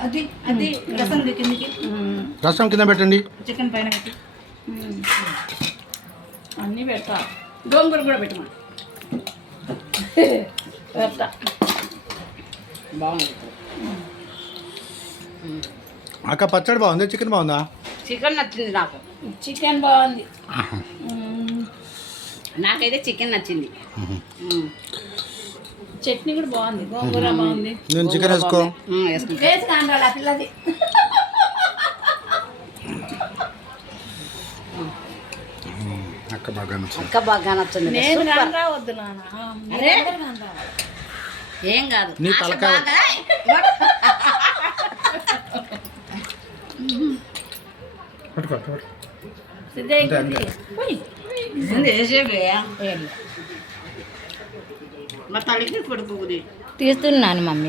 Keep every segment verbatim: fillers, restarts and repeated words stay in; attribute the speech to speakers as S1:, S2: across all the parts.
S1: అది అది రసం కిందకి
S2: రసం కింద పెట్టండి.
S1: చికెన్ పైన పెట్టి
S3: అన్నీ పెడతా. గోంగూర కూడా పెట్టమా పెడతా. బాగుంది
S2: అక్క. పచ్చడి బాగుంది. చికెన్ బాగుందా?
S1: చికెన్ నచ్చింది నాకు.
S3: చికెన్ బాగుంది.
S1: నాకైతే చికెన్ నచ్చింది.
S3: చట్నీ కూడా బాగుంది. గోంగూర బాగుంది.
S2: నేను చికెన్ వేసుకో.
S3: వేసి కాండాలి ఆ పిల్లది.
S2: అక్క బాగా నచ్చింది.
S1: అక్క బాగా నచ్చింది.
S3: నేను కాండా వద్దు నాన్న.
S1: అరే ఏం కాదు.
S2: నీ తలకాయ
S1: మా తల్లికి పడుకోది.
S4: తీస్తున్నాను మమ్మీ.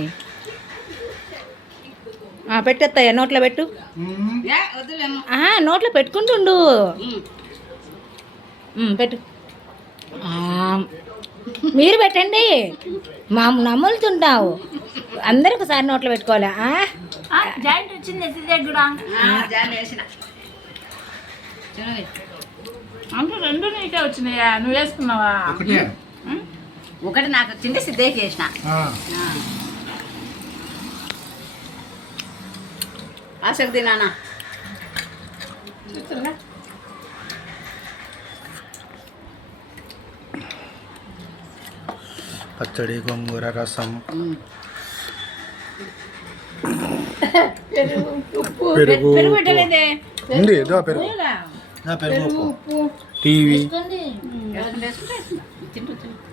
S4: పెట్టేస్తాయా? నోట్లో పెట్టు. ఆహా, నోట్లో పెట్టుకుంటుండు. పెట్టు. మీరు పెట్టండి. మా నమ్ములుతుంటావు. అందరికి ఒకసారి నోట్లో పెట్టుకోవాలా?
S3: జాయింట్ వచ్చింది కూడా
S1: వేసిన
S3: అంటే రెండు నీకే వచ్చినాయా? నువ్వు వేసుకున్నావా?
S1: ఒకటి నాకు వచ్చింది, సిద్ధయ్యకి చేసిన. ఆసక్తి నాన్న
S2: పచ్చడి, గోంగూర, రసం, పెరుగు ఉంది. ఏదో పెరుగు పెరుగు టీవీ
S1: తింటూ